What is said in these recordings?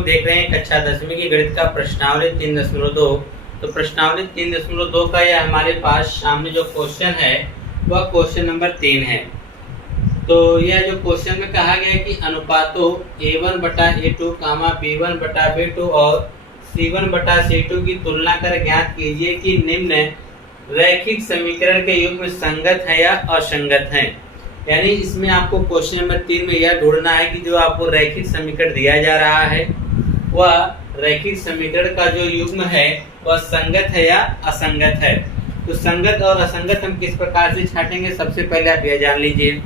लोग देख रहे हैं कक्षा 10वीं की गणित का प्रश्नावली 3.2। तो प्रश्नावली 3.2 का यह हमारे पास सामने जो क्वेश्चन है वह क्वेश्चन नंबर 3 है। तो यह जो क्वेश्चन में कहा गया है कि अनुपातों a1/a2, b1/b2 और c1/c2 की तुलना कर ज्ञात कीजिए कि निम्न रैखिक समीकरण के युग्म संगत है या असंगत है। यानी इसमें आपको क्वेश्चन नंबर 3 में यह ढूंढना है कि जो आपको रैखिक समीकरण दिया जा रहा है वह रैखिक समीकरण का जो युग्म है वह संगत है या असंगत है। तो संगत और असंगत हम किस प्रकार से छांटेंगे, सबसे पहले आप यह जान लीजिए,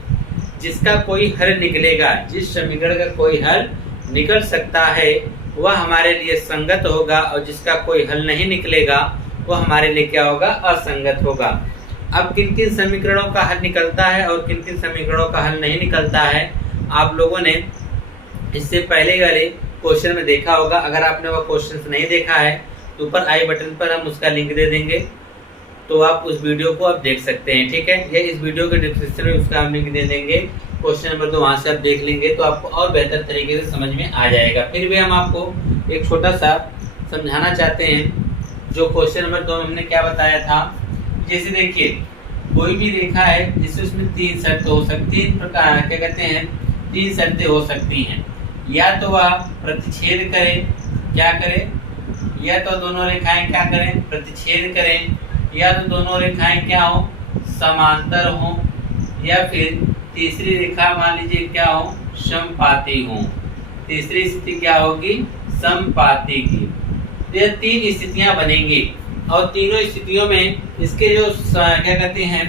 जिसका कोई हल निकलेगा, जिस समीकरण का कोई हल निकल सकता है वह हमारे लिए संगत होगा और जिसका कोई हल नहीं निकलेगा वह हमारे लिए क्या होगा, असंगत होगा। अब किन किन समीकरणों का हल निकलता है और किन किन समीकरणों का हल नहीं निकलता है आप लोगों ने इससे पहले वाले क्वेश्चन में देखा होगा। अगर आपने वह क्वेश्चन नहीं देखा है तो ऊपर आई बटन पर हम उसका लिंक दे देंगे, तो आप उस वीडियो को आप देख सकते हैं। ठीक है, ये इस वीडियो के डिस्क्रिप्शन में उसका हम लिंक दे देंगे। क्वेश्चन नंबर 2 वहाँ से आप देख लेंगे तो आपको और बेहतर तरीके से समझ में आ जाएगा। फिर भी हम आपको एक छोटा सा समझाना चाहते हैं। जो क्वेश्चन नंबर 2 में हमने क्या बताया था, जैसे देखिए कोई भी रेखा है जिसमें उसमें 3 शर्त हो सकती, 3 प्रकार क्या कहते हैं, 3 शर्तें हो सकती हैं। या तो वह प्रतिच्छेद करे, क्या करे, या तो दोनों रेखाएं क्या करें, प्रतिच्छेद करें, या तो दोनों रेखाएं क्या हो, समांतर हो, या फिर तीसरी रेखा मान लीजिए क्या हो, समपाती हो। तीसरी स्थिति क्या होगी, समपाती की। तो यह 3 स्थितियां बनेंगी और तीनों स्थितियों में इसके जो क्या कहते हैं,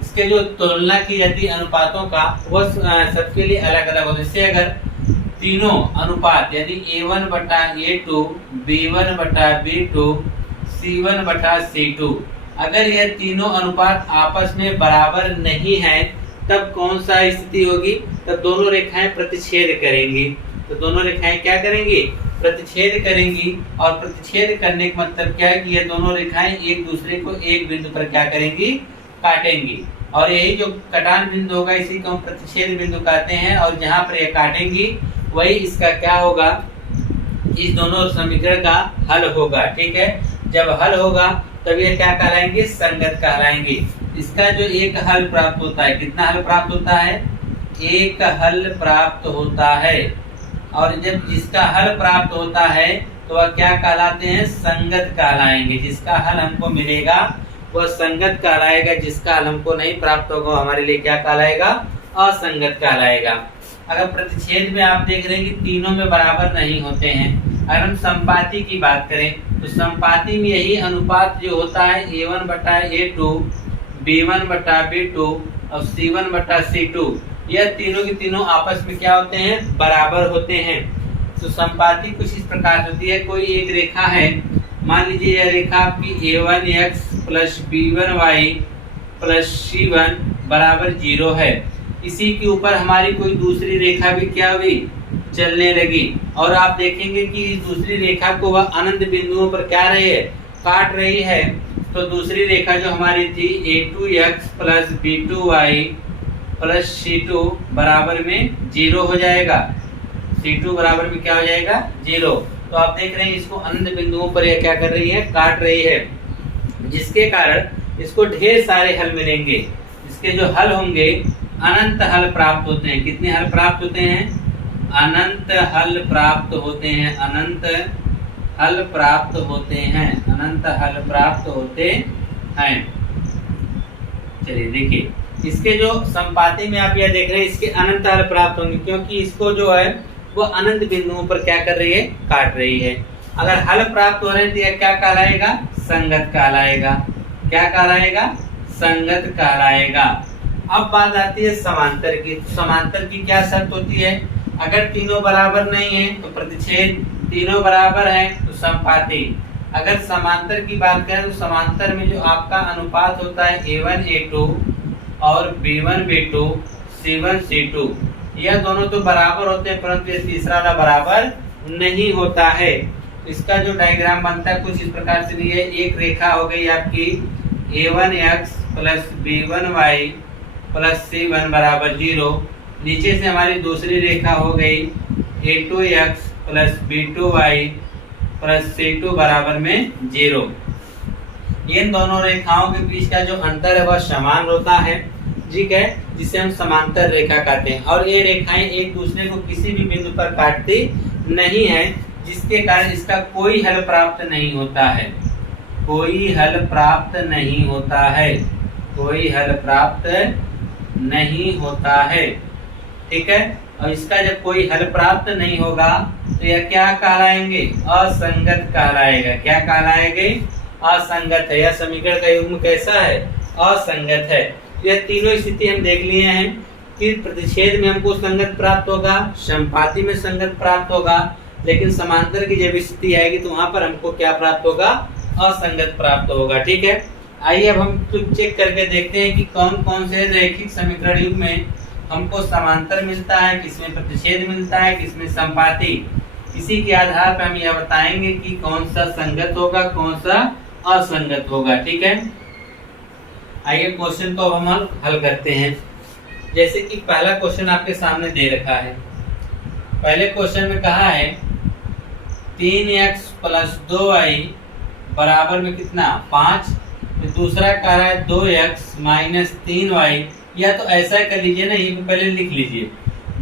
इसके जो तुलना की जाती है अनुपातों का वह सबके लिए अलग अलग होता है। जैसे अगर तीनों अनुपात यानी a1/a2, b1/b2, c1/c2 अगर यह तीनों अनुपात आपस में बराबर नहीं है तब कौन सा स्थिति होगी, तब दोनों रेखाएं प्रतिच्छेद करेंगी। तो दोनों रेखाएं क्या करेंगी, प्रतिच्छेद करेंगी। और प्रतिच्छेद करने का मतलब क्या है कि ये दोनों रेखाएं एक दूसरे को एक बिंदु पर क्या करेंगी, काटेंगी। और यही जो कटान बिंदु होगा इसी को हम प्रतिच्छेद बिंदु कहते हैं। और जहां पर ये काटेंगी वही इसका क्या होगा, इस दोनों समीकरण का हल होगा। ठीक है, जब हल होगा तब ये क्या कहलाएंगे, संगत कहलाएंगे। इसका जो एक हल प्राप्त होता है, कितना हल प्राप्त होता है, एक हल प्राप्त होता है। और जब जिसका हल प्राप्त होता है तो वह क्या कहलाते हैं, संगत कहलाएंगे। जिसका हल हमको मिलेगा वह संगत कहलाएगा, जिसका हल हमको नहीं प्राप्त होगा हमारे लिए क्या कहलाएगा, असंगत कहलाएगा। अगर प्रतिच्छेद में आप देख रहे हैं कि तीनों में बराबर नहीं होते हैं। अगर हम संपाती की बात करें तो संपाती में यही अनुपात जो होता है a1/a2, b1/b2 और c1/c2, यह तीनों के तीनों आपस में क्या होते हैं, बराबर होते हैं। तो संपाती कुछ इस प्रकार होती है। कोई एक रेखा है, मान लीजिए यह रेखा आपकी a1x + b1y + c1 = 0 है। इसी के ऊपर हमारी कोई दूसरी रेखा भी क्या हुई, चलने लगी। और आप देखेंगे कि इस दूसरी रेखा को वह अनंत बिंदुओं पर क्या रही है, काट रही है। तो दूसरी रेखा जो हमारी थी a2x + b2y + c2 बराबर में 0 हो जाएगा। c2 बराबर में क्या हो जाएगा, 0। तो आप देख रहे हैं इसको अनंत बिंदुओं पर यह क्या कर रही है, काट रही है, जिसके कारण इसको ढेर सारे हल मिलेंगे। इसके जो हल होंगे अनंत हल प्राप्त होते हैं। कितने हल प्राप्त होते हैं, अनंत हल प्राप्त होते हैं, अनंत हल प्राप्त होते हैं, अनंत हल प्राप्त होते हैं। चलिए देखिए, इसके जो संपाती में आप यह देख रहे हैं इसके अनंत हल प्राप्त होंगे, क्योंकि इसको जो है वो अनंत बिंदुओं पर क्या कर रही है, काट रही है। अगर हल प्राप्त हो रहे हैं तो यह क्या कहलाएगा, संगत कहलाएगा। क्या कहलाएगा, संगत कहलाएगा। अब बात आती है समांतर की। समांतर की क्या शर्त होती है, अगर तीनों बराबर नहीं है तो प्रतिच्छेद, तीनों बराबर है तो संपाती। अगर समांतर की बात करें तो समांतर में जो आपका अनुपात होता है a1a2 और b1b2, c1c2, यह दोनों तो बराबर होते हैं परंतु ये तीसरा वाला बराबर नहीं होता है। इसका जो डायग्राम बनता है कुछ इस प्रकार से भी है। एक रेखा हो गई आपकी a1x + b1y + c1 = 0। नीचे से हमारी दूसरी रेखा हो गई a2x plus B2y plus C2 बराबर में 0। इन दोनों रेखाओं के बीच का जो अंतर है वह समान होता है, ठीक है, जिसे हम समांतर रेखा कहते हैं। और ये रेखाएं एक दूसरे को किसी भी बिंदु पर काटती नहीं है, जिसके कारण इसका कोई हल प्राप्त नहीं होता है। कोई हल प्राप्त नहीं होता है। कोई हल प्राप्त नहीं होता है, ठीक है। और इसका जब कोई हल प्राप्त नहीं होगा तो यह क्या कहलाएंगे? असंगत कहलाएगा। क्या कहलाएंगे? असंगत है। यह समीकरण का युग्म कैसा है? असंगत है। यह तीनों स्थिति हम देख लिए हैं कि प्रतिच्छेद में हमको संगत प्राप्त होगा, समपाती में संगत प्राप्त होगा, लेकिन समांतर की जब स्थिति आएगी तो वहां पर हमको क्या प्राप्त होगा? असंगत प्राप्त होगा, ठीक है। आइए अब हम कुछ चेक करके देखते हैं कि कौन कौन से रैखिक समीकरण युग्म में हमको समांतर मिलता है, किसमें प्रतिच्छेद मिलता है, किसमें समपाती। इसी के आधार पर हम यह बताएंगे कि कौन सा संगत होगा, कौन सा असंगत होगा, ठीक है। आइए क्वेश्चन को अब हम हल करते हैं। जैसे कि पहला क्वेश्चन आपके सामने दे रखा है। पहले क्वेश्चन में कहा है 3x प्लस 2y बराबर में कितना? 5। दूसरा कह रहा है 2x माइनस 3y। या तो ऐसा कर लीजिए ना, ये पहले लिख लीजिए।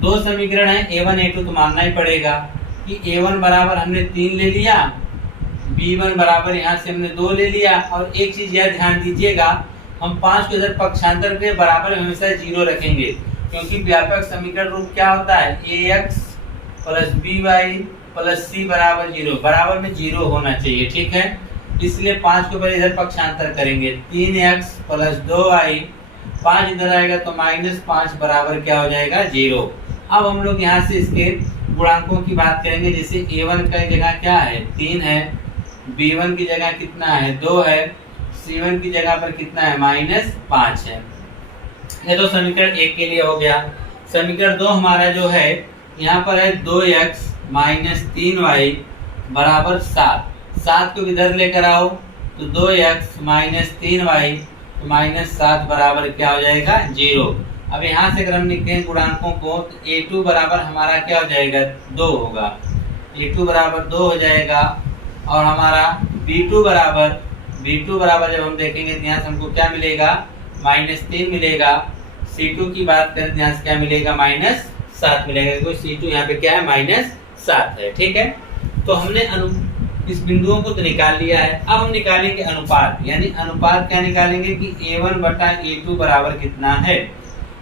दो समीकरण है A1 A2, तो मानना ही पड़ेगा कि A1 बराबर हमने 3 ले लिया, B1 बराबर यहाँ से हमने 2 ले लिया। और एक चीज यह ध्यान दीजिएगा, हम 5 को इधर पक्षांतर के बराबर हमेशा 0 रखेंगे, क्योंकि व्यापक समीकरण रूप क्या होता है? ax plus by plus c बराबर 0। बराबर में 0 होना चाहिए, ठीक है। इसलिए 5 को पहले इधर पक्षांतर करेंगे। 3x प्लस 2y, 5 इधर आएगा तो माइनस 5 बराबर क्या हो जाएगा? 0। अब हम लोग यहाँ से इसके गुणांकों की बात करेंगे। जैसे a1 का जगह क्या है? 3 है, b1 की जगह कितना है? 2 है, c1 की जगह पर कितना है? माइनस 5 है। ये तो समीकरण 1 के लिए हो गया। समीकरण 2 हमारा जो है यहाँ पर है 2x माइनस 3y बराबर 7। 7 को इधर लेकर आओ तो 2x माइनस 3y तो माइनस 7 बराबर क्या हो जाएगा? 0। अब यहाँ से अगर हम लिखें गुणांकों को तो a2 बराबर हमारा क्या हो जाएगा? 2 होगा। a2 बराबर 2 हो जाएगा। और हमारा b2 बराबर जब हम देखेंगे तो यहाँ से हमको क्या मिलेगा? माइनस 3 मिलेगा। c2 की बात करें तो यहाँ से क्या मिलेगा? माइनस 7 मिलेगा, क्योंकि c2 यहाँ पे क्या है? माइनस 7 है, ठीक है। तो हमने इस बिंदुओं को तो निकाल लिया है। अब हम निकालेंगे अनुपात। यानी अनुपात क्या निकालेंगे कि a1 बटा a2 बराबर कितना है?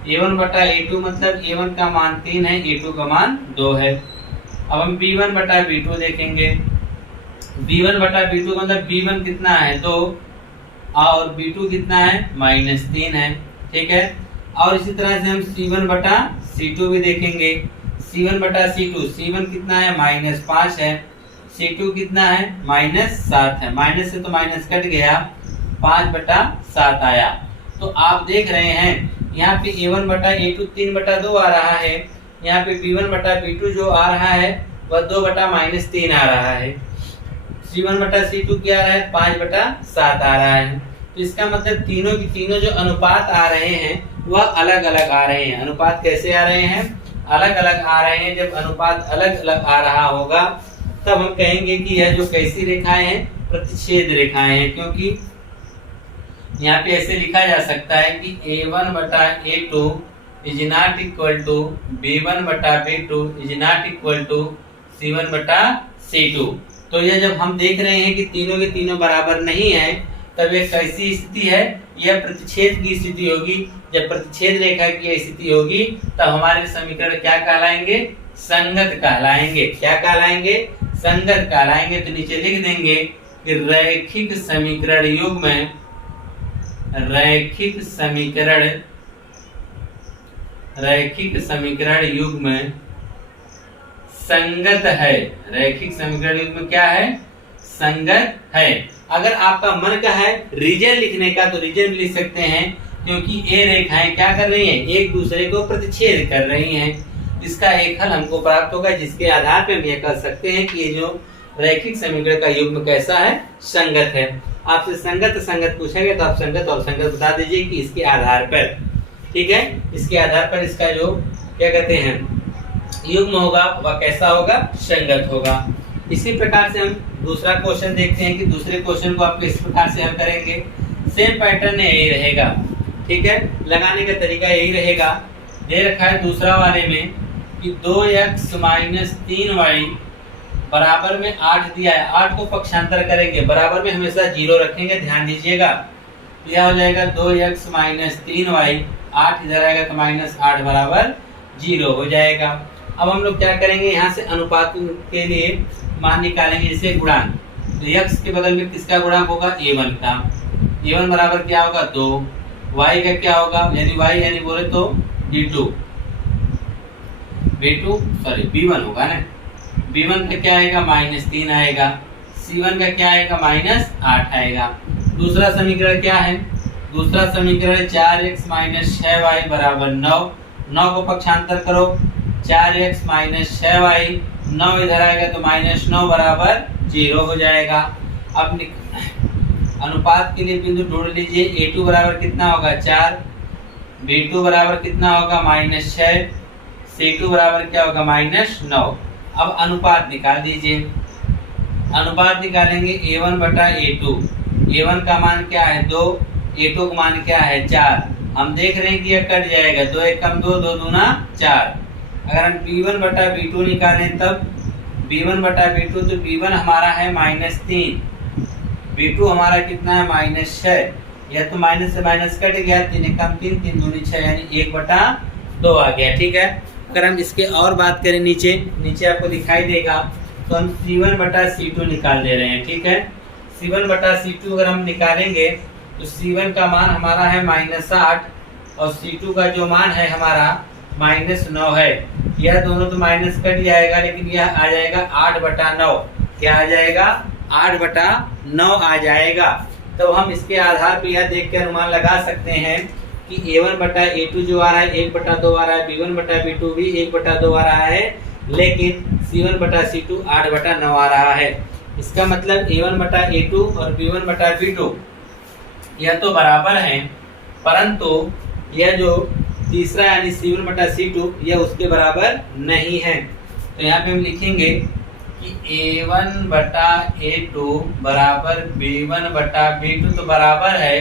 a1 बटा a2 मतलब a1 का मान 3 है, a2 का मान 2 है। अब हम b1 बटा b2 देखेंगे। b1 बटा b2 मतलब b1 कितना है? 2 और b2 कितना है? माइनस 3 है, ठीक है। और इसी तरह से हम c1 बटा c2 भी देखेंगे। c1 बटा c2, c1 कितना है? माइनस 5 है, c2 कितना है? माइनस 7 है। माइनस से तो माइनस कट गया, 5 बटा 7 आया। तो आप देख रहे हैं यहाँ पे a1 बटा a2 3 बटा 2 आ रहा है, यहाँ पे b1 बटा b2 जो आ रहा है वह 2 बटा माइनस 3 आ रहा है। c1 बटा c2 क्या आ रहा है? 5 बटा 7 आ रहा है। तो इसका मतलब तीनों की तीनों जो अनुपात आ रहे हैं वह अलग अलग आ रहे हैं। अनुपात कैसे आ रहे हैं? अलग अलग आ रहे हैं। जब अनुपात अलग अलग आ रहा होगा तब हम कहेंगे कि यह जो कैसी रेखाएं हैं? प्रतिच्छेद रेखाएं हैं। क्योंकि यहाँ पे ऐसे लिखा जा सकता है कि a1 बटा a2 is not equal to b1 बटा b2 is not equal to c1 बटा c2। तो यह जब हम देख रहे हैं कि तीनों के तीनों बराबर नहीं है तब यह कैसी स्थिति है? यह प्रतिच्छेद की स्थिति होगी। जब प्रतिच्छेद रेखा की स्थिति होगी तब हमारे समीकरण क्या कहलाएंगे? संगत कहलाएंगे। क्या कहलाएंगे? संगत कहलाएंगे। तो नीचे लिख देंगे कि रैखिक समीकरण युग्म संगत है। रैखिक समीकरण युग्म क्या है? संगत है। अगर आपका मन का है रीजन लिखने का तो रीजन भी लिख सकते हैं, क्योंकि ये रेखाएं क्या कर रही हैं? एक दूसरे को प्रतिच्छेद कर रही हैं। इसका एक हल हमको प्राप्त होगा, जिसके आधार पर हम ये कह सकते हैं कि ये जो रैखिक समीकरण का युग्म कैसा है? संगत है। आपसे संगत पूछेंगे तो आप संगत और संगत बता दीजिए कि इसके आधार पर, ठीक है, इसके आधार पर इसका जो क्या कहते हैं युग्म होगा वह कैसा होगा, संगत होगा। इसी प्रकार से हम दूसरा क्वेश्चन देखते हैं कि दूसरे क्वेश्चन को आप किस प्रकार से हल करेंगे। सेम पैटर्न यही रहेगा, ठीक है, लगाने का तरीका यही रहेगा। दे रखा है दूसरा वाले में कि 2x - 3y बराबर में 8 दिया है। 8 को पक्षांतर करेंगे, बराबर में हमेशा 0 रखेंगे, ध्यान दीजिएगा। तो यह हो जाएगा 2x - 3y, 8 इधर आएगा तो -8 बराबर 0 हो जाएगा। अब हम लोग क्या करेंगे, यहाँ से अनुपात के लिए मान निकालेंगे, जैसे गुणांक। तो x के बगल में किसका गुणांक होगा, a1 का। a1 बराबर क्या होगा 2, y का क्या होगा, यानी y यानी बोले तो b1 होगा ना। b1 का क्या आएगा -3 आएगा, c1 का क्या आएगा -8 आएगा। दूसरा समीकरण क्या है, दूसरा समीकरण 4x - 6y बराबर 9। 9 को पक्षांतर करो, 4x - 6y, 9 इधर आएगा तो -9 बराबर 0 हो जाएगा। अब अनुपात के लिए बिंदु ढूंढ लीजिए। a2 बराबर कितना होगा 4, b2 बराबर कितना होगा -6, c2 बराबर क्या होगा -9। अब अनुपात निकाल दीजिए। अनुपात निकालेंगे a1 बटा a2। a1 का मान क्या है 2, a2 का मान क्या है 4। हम देख रहे हैं कि यह कट जाएगा, 2 1 कम 2, 2 दूना 4। अगर हम b1 बटा b2 निकालें तब b1 बटा b2, तो b1 हमारा है -3, b2 हमारा कितना है -6। यह तो माइनस से माइनस कट गया, 3 1 कम 3, 3 दूनी 6 यानी 1 बटा 2 आ गया, ठीक है। अगर हम इसके और बात करें नीचे आपको दिखाई देगा, तो हम c1 बटा c2 निकाल दे रहे हैं, ठीक है। c1 बटा c2 अगर हम निकालेंगे तो c1 का मान हमारा है -8 और c2 का जो मान है हमारा -9 है। यह दोनों तो माइनस कट जाएगा, लेकिन यह आ जाएगा 8 बटा 9। क्या आ जाएगा 8 बटा 9 आ जाएगा। तो हम इसके आधार पर यह देख के अनुमान लगा सकते हैं कि a1 बटा a2 जो आ रहा है 1 बटा 2 आ रहा है, b1 बटा b2 भी 1 बटा 2 आ रहा है, लेकिन c1 बटा c2 8 बटा 9 आ रहा है। इसका मतलब a1 बटा a2 और b1 बटा b2 यह तो बराबर हैं, परंतु यह जो तीसरा यानी c1 बटा c2 यह उसके बराबर नहीं है। तो यहाँ पे हम लिखेंगे कि a1 बटा a2 बराबर b1 बटा b2 तो बराबर है,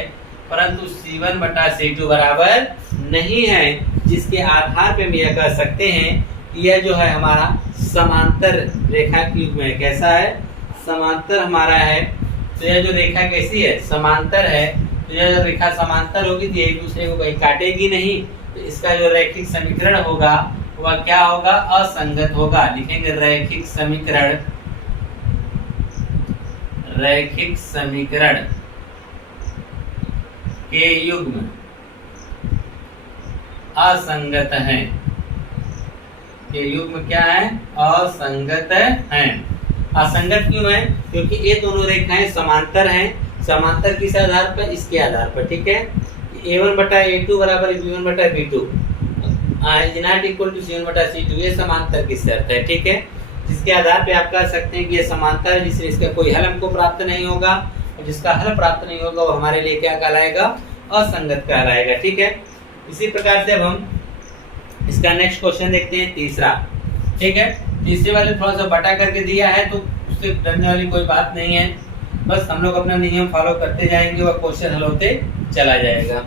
परंतु c1 बटा c2 बराबर नहीं है, जिसके आधार पे हम यह कह सकते हैं कि यह जो है हमारा समांतर रेखा की युग्म है। कैसा है, समांतर हमारा है। तो यह जो रेखा कैसी है, समांतर है। तो यह जो रेखा समांतर होगी तो एक दूसरे को कहीं काटेगी नहीं, तो इसका जो रैखिक समीकरण होगा वह क्या होगा, असंगत होगा। लिखेंगे रैखिक समीकरण, रैखिक समीकरण के युग्म असंगत हैं। के युग्म क्या है, असंगत हैं। असंगत क्यों है, क्योंकि ये दोनों रेखाएं समांतर हैं। समांतर किस आधार पर, इसके आधार पर, ठीक है। a1 बटा a2 बराबर b1 बटा b2 is not equal to c1 बटा c2, ये समांतर की शर्त है, ठीक है। जिसके आधार पे आप कह सकते हैं कि ये समांतर है, जिससे इसका कोई हल हमको प्राप्त नहीं होगा, और जिसका हल प्राप्त नहीं होगा वो हमारे लिए क्या कहलाएगा, असंगत कहलाएगा, ठीक है। इसी प्रकार से अब हम इसका नेक्स्ट क्वेश्चन देखते हैं, तीसरा, ठीक है। तीसरे वाले थोड़ा सा बटा करके दिया है, तो उससे डरने वाली कोई बात नहीं है, बस हम लोग अपना नियम फॉलो करते जाएंगे, वह क्वेश्चन हल होते चला जाएगा।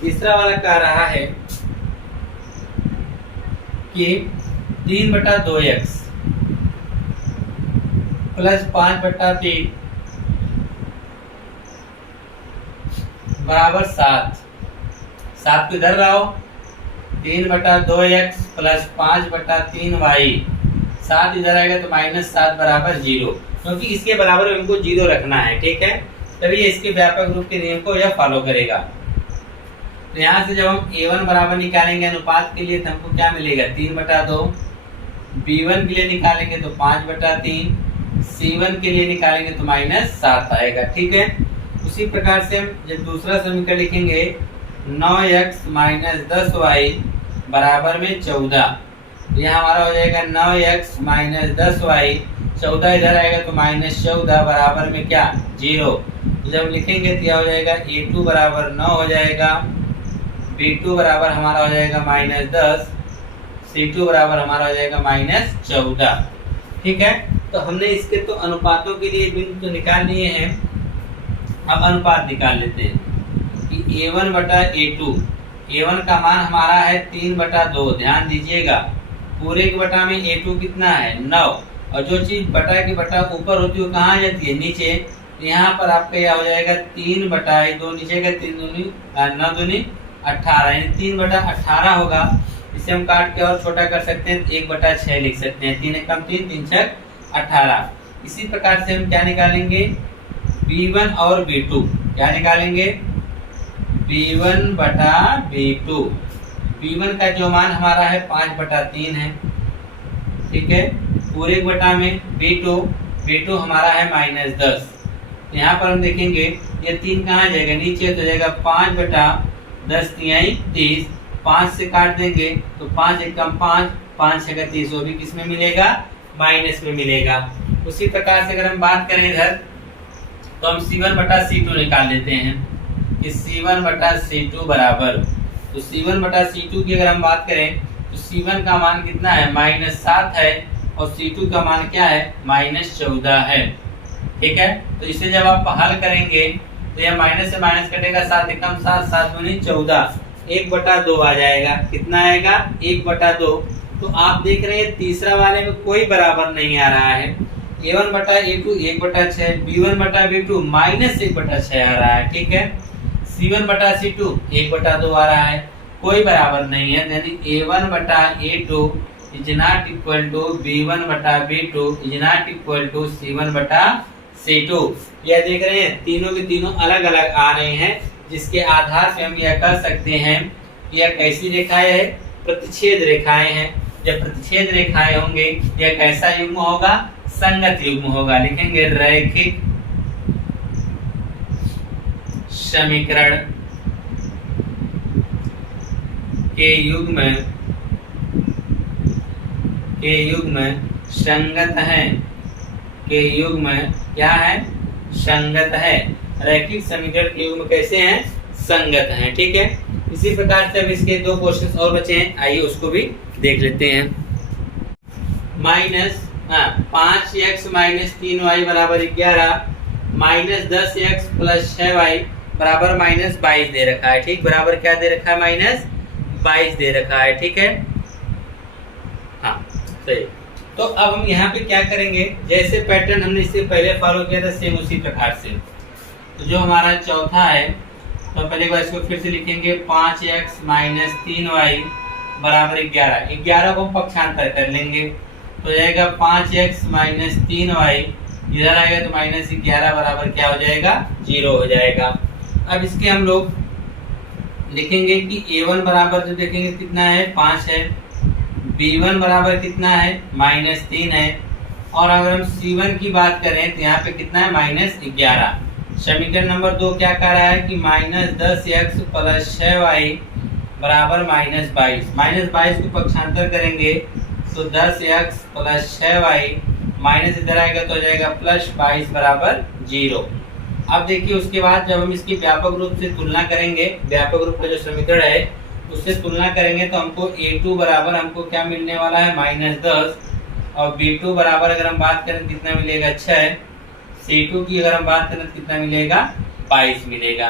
तीसरा वाला कह रहा है कि 3 बटा 2x प्लस 5 बटा 3 बराबर 7। 7 को इधर लाओ, 3 बटा 2x प्लस 5 बटा 3y, 7 इधर आएगा तो -7 बराबर 0, क्योंकि इसके बराबर हमको 0 रखना है, ठीक है। तभी इसके व्यापक रूप के नियम को यह फॉलो करेगा। तो यहाँ से जब हम a1 बराबर निकालेंगे अनुपात के लिए, तो हमको क्या मिलेगा, 3 बटा 2। b1 के लिए निकालेंगे तो 5 बटा 3, c1 के लिए निकालेंगे तो -7 आएगा, ठीक है। उसी प्रकार से हम जब दूसरा समीकरण लिखेंगे 9x - 10y बराबर में 14, तो यहाँ हमारा हो जाएगा 9x - 10y, 14 इधर आएगा तो -14 बराबर में क्या, 0। तो जब लिखेंगे तो यह हो जाएगा a2 बराबर 9 हो जाएगा, b2 बराबर हमारा हो जाएगा -10, C2 बराबर हमारा हो जाएगा -14। ठीक है, तो हमने इसके तो अनुपातों के लिए बिंदु तो निकाल लिए हैं। अब अनुपात निकाल लेते हैं कि A1 बटा A2, A1 का मान हमारा है 3/2। ध्यान दीजिएगा, पूरे के बटा में A2 कितना है 9, और जो चीज बटा के बटा ऊपर होती है वो कहाँ आ जाती है नीचे। तो यहाँ पर आपका यह हो जाएगा 3/2, नीचे का 3 दूनी 9 दूनी 18, यानी 3/18 होगा। इसे हम काट के और छोटा कर सकते हैं, 1/6 लिख सकते हैं। 3 एकम 3, 3 छक 18। इसी प्रकार से हम क्या निकालेंगे, B1 और B2 क्या निकालेंगे, B1 बटा B2। B1 का जो मान हमारा है 5/3 है। ठीक है, पूरे बटा में B2 हमारा है -10। यहाँ पर हम देखेंगे ये 3 कहाँ जाएगा नीचे, तो जाएगा 5/10 तिहाई 30। 5 से काट देंगे तो 5 एकम 5, 5 छक्का 30, वो भी किस में मिलेगा, माइनस में मिलेगा। उसी प्रकार से अगर हम बात करें इधर, तो हम C1 बटा C2 निकाल लेते हैं कि C1 बटा C2 बराबर, तो C1 बटा C2 की अगर हम बात करें तो C1 का मान कितना है -7 है, और C2 का मान क्या है -14 है। ठीक है, तो इसे जब आप हल करेंगे तो यह माइनस से माइनस कटेगा, 7 एकम 7, 7 दूनी 14, 1/2 आ जाएगा। कितना आएगा 1/2। तो आप देख रहे हैं तीसरा वाले में कोई बराबर नहीं आ रहा है। A1 बटा A2 1/6, B1 बटा B2 -1/6 आ रहा है। ठीक है, C1 बटा C2 1/2 आ रहा है, कोई बराबर नहीं है। यानी A1 बटा A2 is not equal to B1 बटा B2 is not equal to C1 बटा C2। यह देख रहे हैं तीनों के तीनों अलग अलग आ रहे हैं, जिसके आधार पे हम यह कह सकते हैं कि यह कैसी रेखाएं है, प्रतिच्छेद रेखाएं हैं। जब प्रतिच्छेद रेखाएं होंगे यह कैसा युग्म होगा, संगत युग्म होगा। लिखेंगे रैखिक समीकरण के युग्म संगत है, के युग्म क्या है, संगत है। रैखिक समीकरण के युग्म कैसे हैं, संगत हैं। ठीक है, इसी प्रकार से अब इसके 2 क्वेश्चन और बचे हैं, आइए उसको भी देख लेते हैं। 5x - 3y बराबर 11, -10x + 6y बराबर -22 दे रखा है। ठीक, बराबर क्या दे रखा है, -22 दे रखा है। ठीक है, हाँ सही। तो अब हम यहाँ पे क्या करेंगे, जैसे पैटर्न हमने इससे पहले फॉलो किया था सेम उसी प्रकार से। तो जो हमारा चौथा है, तो पहले एक बार इसको फिर से लिखेंगे, 5x - 3y बराबर 11। 11 को पक्षांतर कर लेंगे तो जाएगा 5x - 3y, इधर आएगा तो -11 बराबर क्या हो जाएगा, 0 हो जाएगा। अब इसके हम लोग लिखेंगे कि A1 बराबर जो देखेंगे कितना है 5 है, B1 बराबर कितना है -3 है, और अगर हम C1 की बात करें तो यहाँ पे कितना है -11। समीकरण नंबर 2 क्या कह रहा है कि -10x + 6y बराबर -22। -22 को पक्षांतर करेंगे तो 10x + 6y माइनस इधर आएगा तो हो जाएगा +22 बराबर 0। अब देखिए उसके बाद जब हम इसकी व्यापक रूप से तुलना करेंगे, व्यापक रूप का जो समीकरण है उससे तुलना करेंगे तो हमको A2 बराबर हमको क्या मिलने वाला है -10, और B2 बराबर अगर हम बात करें कितना मिलेगा 6, C2 की अगर हम बात करें तो कितना मिलेगा 22 मिलेगा।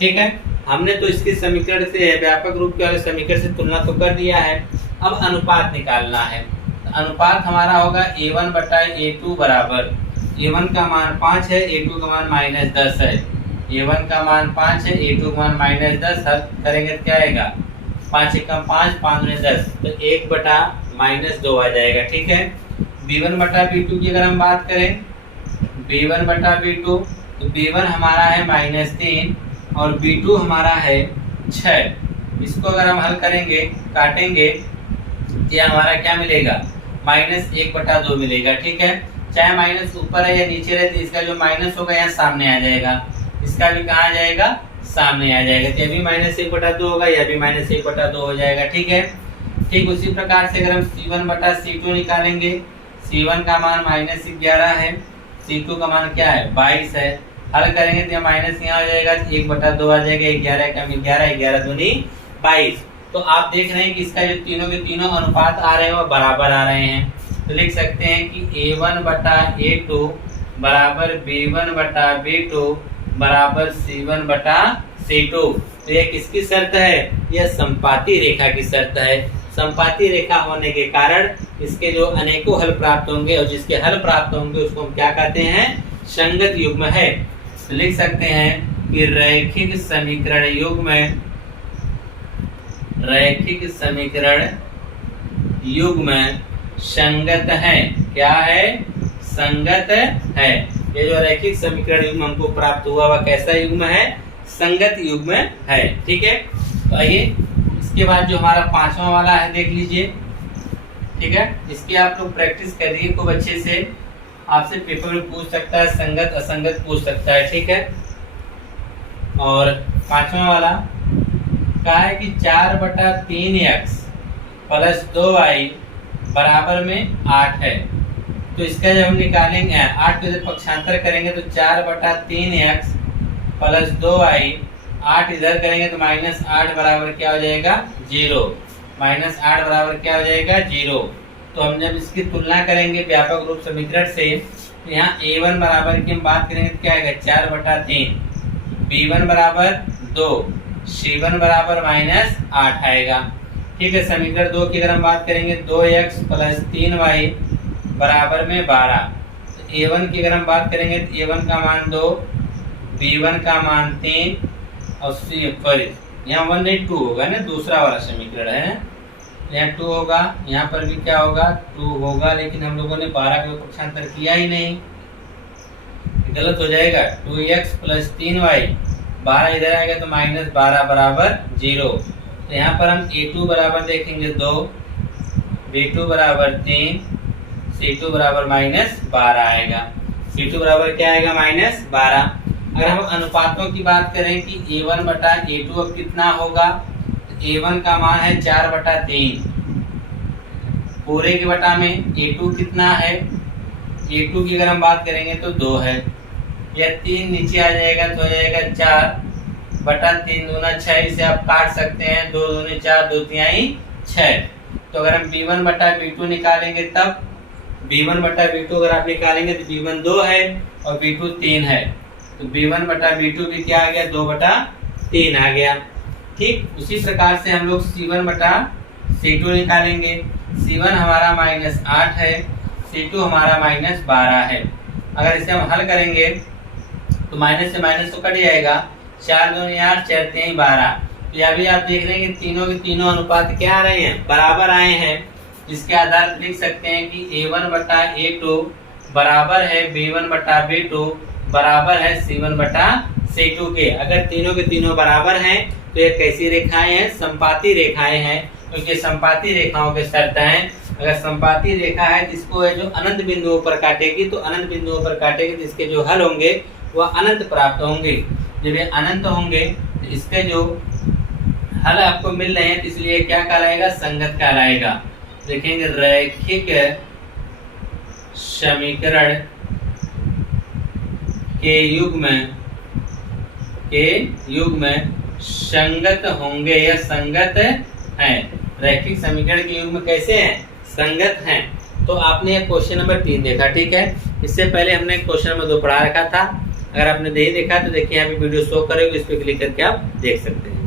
ठीक है, हमने तो इसके समीकरण से व्यापक रूप के वाले समीकरण से तुलना तो कर दिया है। अब अनुपात निकालना है। तो अनुपात हमारा होगा A1 बटा A2 बराबर, A1 का मान 5 है, A2 का मान -10 है। A1 का मान 5 है, A2 का मान -10, हल करेंगे तो क्या आएगा 5 एकम 5, 5 दूनी 10, तो 1 बटा -2 आ जाएगा। ठीक है, B1 बटा B2 की अगर हम बात करें, B1 बटा B2, तो B1 हमारा है -3 और B2 हमारा है 6। इसको अगर हम हल करेंगे, काटेंगे, ये हमारा क्या मिलेगा -1/2 मिलेगा। ठीक है, चाहे माइनस ऊपर है या नीचे रहे तो इसका जो माइनस होगा यहाँ सामने आ जाएगा, इसका भी कहाँ आ जाएगा, सामने आ जाएगा। तो ये भी -1/2 होगा, यह भी -1/2 हो जाएगा। ठीक है, ठीक उसी प्रकार से अगर हम C1 बटा C2 निकालेंगे, C1 का मान -11 है, C2 का मान क्या है 22 है, हल करेंगे तो माइनस यहाँ हो जाएगा 1/2 आ जाएगा, 11 का 11, 11 दूनी 22। तो आप देख रहे हैं कि इसका जो तीनों के तीनों अनुपात आ रहे हैं वो बराबर आ रहे हैं। तो लिख सकते हैं कि A1 बटा A2 बराबर B1 बटा B2 बराबर C1 बटा C2। तो यह किसकी शर्त है? यह संपाती रेखा की शर्त है। संपाती रेखा होने के कारण इसके जो अनेकों हल प्राप्त होंगे और जिसके हल प्राप्त होंगे उसको हम क्या कहते हैं? संगत युग्म है। तो लिख सकते हैं कि रैखिक समीकरण युग्म संगत है। क्या है? संगत है। ये जो रैखिक समीकरण युग्म हमको प्राप्त हुआ वह कैसा युग्म है? संगत युग्म है। ठीक है, तो आइए इसके बाद जो हमारा 5वां वाला है देख लीजिए। ठीक है, इसकी आप लोग प्रैक्टिस करिए खूब अच्छे से। आपसे पेपर में पूछ सकता है, संगत असंगत पूछ सकता है। ठीक है, और 5वां वाला कहा है कि 4/3x प्लस 2y बराबर में 8 है। तो इसका जब हम निकालेंगे 8 को इधर पक्षांतर करेंगे तो 4/3x प्लस 2y, 8 इधर करेंगे तो -8 बराबर क्या हो जाएगा? 0। -8 बराबर क्या हो जाएगा? 0। तो हम जब इसकी तुलना करेंगे व्यापक रूप समीकरण से तो यहाँ A1 बराबर की हम बात करेंगे तो क्या आएगा? 4/3, B1 बराबर 2, C1 बराबर -8 आएगा। ठीक है, समीकरण 2 की अगर हम बात करेंगे 2x प्लस 3y बराबर में 12। तो A1 की अगर हम बात करेंगे तो A1 का मान 2, B1 का मान 3 और यहाँ 1 नहीं 2 होगा ना, दूसरा वाला समीकरण है। यहाँ 2 होगा, यहाँ पर भी क्या होगा? 2 होगा, लेकिन हम लोगों ने 12 का पक्षांतर किया ही नहीं, गलत हो जाएगा। 2x प्लस 3y, 12 इधर आएगा तो -12 बराबर 0। तो यहाँ पर हम A2 बराबर देखेंगे 2, B2 बराबर 3, C2 बराबर -12 आएगा। C2 बराबर क्या आएगा? -12। अगर हम अनुपातों की बात करें कि A1 बटा A2 अब कितना होगा? तो A1 का मान है 4/3, पूरे के बटा में A2 कितना है? A2 की अगर हम बात करेंगे तो 2 है, या 3 नीचे आ जाएगा तो हो जाएगा 4/3 दूना 6। इसे आप काट सकते हैं, 2 दूनी 4, 2 तिहाई 6। तो अगर हम B1 बटा B2 निकालेंगे तब B1 बटा B2 अगर आप निकालेंगे तो B1 2 है और B2 3 है। तो B1 बटा B2 भी क्या आ गया? 2/3 आ गया। ठीक उसी प्रकार से हम लोग C1 बटा C2 निकालेंगे। C1 हमारा -8 है, C2 हमारा -12 है। अगर इसे हम हल करेंगे तो माइनस से माइनस तो कट जाएगा, 4 दूनी 8, 4 तिहाई 12। तो यहाँ भी आप देख रहे हैं कि तीनों के तीनों अनुपात क्या आ रहे हैं? बराबर आए हैं। जिसके आधार पर लिख सकते हैं कि A1 बटा A2 बराबर है B1 बटा B2 बराबर है C1 बटा C2 के। अगर तीनों के तीनों बराबर हैं तो ये कैसी रेखाएं हैं? संपाती रेखाएं हैं, क्योंकि संपाती रेखाओं के शर्त हैं। अगर संपाती रेखा है तो इसको जो अनंत बिंदुओं पर काटेगी तो अनंत बिंदुओं पर काटेगी तो इसके जो हल होंगे वह अनंत प्राप्त होंगे। जब ये अनंत होंगे तो इसके जो हल आपको मिल रहे हैं तो इसलिए क्या कहलाएगा? संगत कहलाएगा। देखेंगे रैखिक समीकरण के युग्म संगत होंगे या संगत हैं। रैखिक समीकरण के युग्म कैसे हैं? संगत हैं। तो आपने क्वेश्चन नंबर 3 देखा। ठीक है, इससे पहले हमने क्वेश्चन नंबर 2 पढ़ा रखा था। अगर आपने नहीं देखा तो देखिए यहाँ पे वीडियो शो करेगा, इस पर क्लिक करके आप देख सकते हैं।